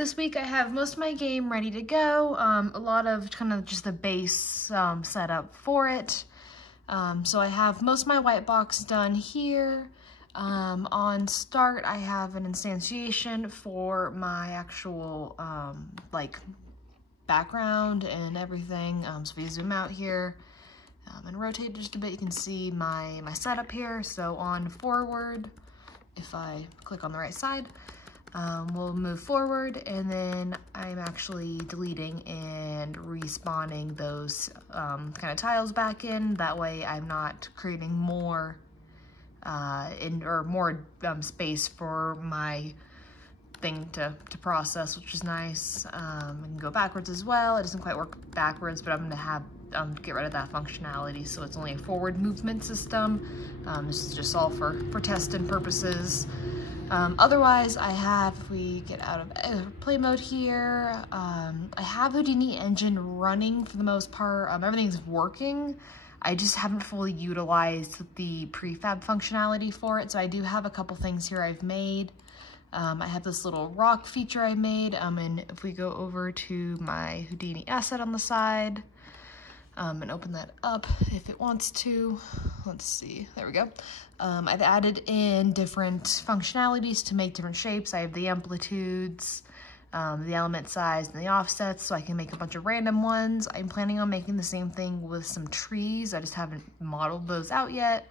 This week I have most of my game ready to go. A lot of kind of just the base setup for it. So I have most of my white box done here. On start, I have an instantiation for my actual like background and everything. So if you zoom out here and rotate just a bit, you can see my setup here. So on forward, if I click on the right side, we'll move forward, and then I'm actually deleting and respawning those kind of tiles back in. That way I'm not creating more space for my thing to process, which is nice. I can go backwards as well. It doesn't quite work backwards, but I'm gonna have get rid of that functionality, so it's only a forward movement system. This is just all for testing purposes. Otherwise, I have, if we get out of play mode here, I have Houdini Engine running for the most part. Everything's working. I just haven't fully utilized the prefab functionality for it. So I do have a couple things here I've made. I have this little rock feature I made. And if we go over to my Houdini asset on the side, and open that up if it wants to. Let's see, there we go. I've added in different functionalities to make different shapes. I have the amplitudes, the element size, and the offsets, so I can make a bunch of random ones. I'm planning on making the same thing with some trees. I just haven't modeled those out yet.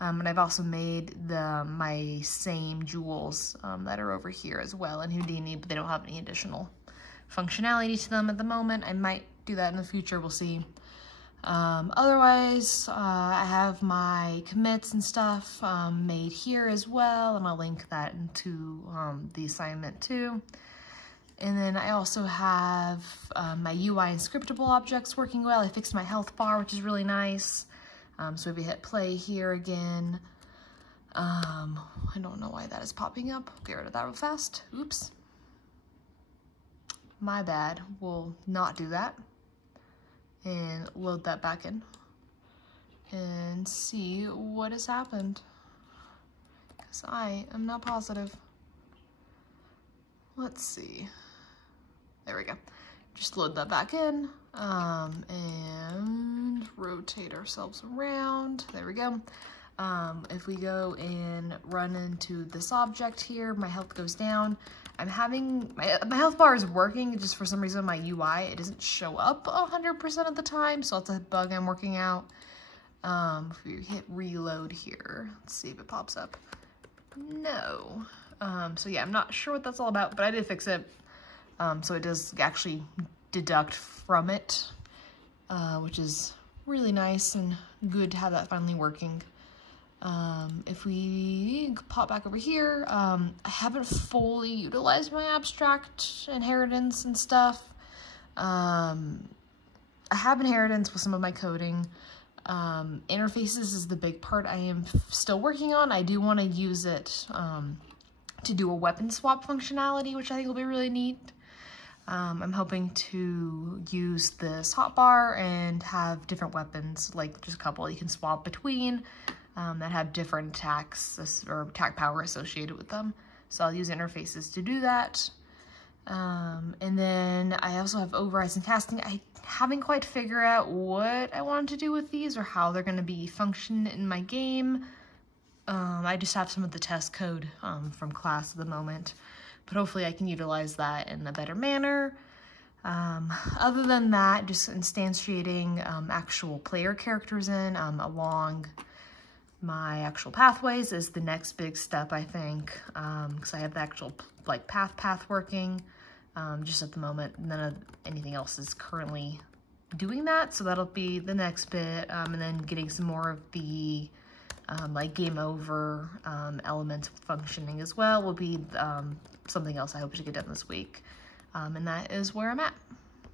And I've also made my same jewels that are over here as well in Houdini, but they don't have any additional functionality to them at the moment. I might do that in the future, we'll see. Otherwise, I have my commits and stuff made here as well, and I'll link that into the assignment too. And then I also have my UI and scriptable objects working well. I fixed my health bar, which is really nice. So if we hit play here again, I don't know why that is popping up. Get rid of that real fast. Oops. My bad. We'll not do that. And load that back in and see what has happened, because I am not positive. Let's see. There we go. Just load that back in and rotate ourselves around. There we go. If we go and run into this object here, my health goes down. I'm having, my health bar is working, just for some reason my UI, it doesn't show up 100% of the time, so it's a bug I'm working out. If we hit reload here, let's see if it pops up. No. So yeah, I'm not sure what that's all about, but I did fix it. So it does actually deduct from it, which is really nice and good to have that finally working. If we pop back over here, I haven't fully utilized my abstract inheritance and stuff. I have inheritance with some of my coding. Interfaces is the big part I am still working on. I do want to use it to do a weapon swap functionality, which I think will be really neat. I'm hoping to use this hotbar and have different weapons, like just a couple you can swap between. That have different attacks or attack power associated with them. So I'll use interfaces to do that. And then I also have overrides and casting. I haven't quite figured out what I want to do with these or how they're going to be function in my game. I just have some of the test code from class at the moment, but hopefully I can utilize that in a better manner. Other than that, just instantiating actual player characters in along my actual pathways is the next big step, I think, because I have the actual like path working just at the moment, and then anything else is currently doing that, so that'll be the next bit. And then getting some more of the like game over elements functioning as well will be something else I hope to get done this week, and that is where I'm at.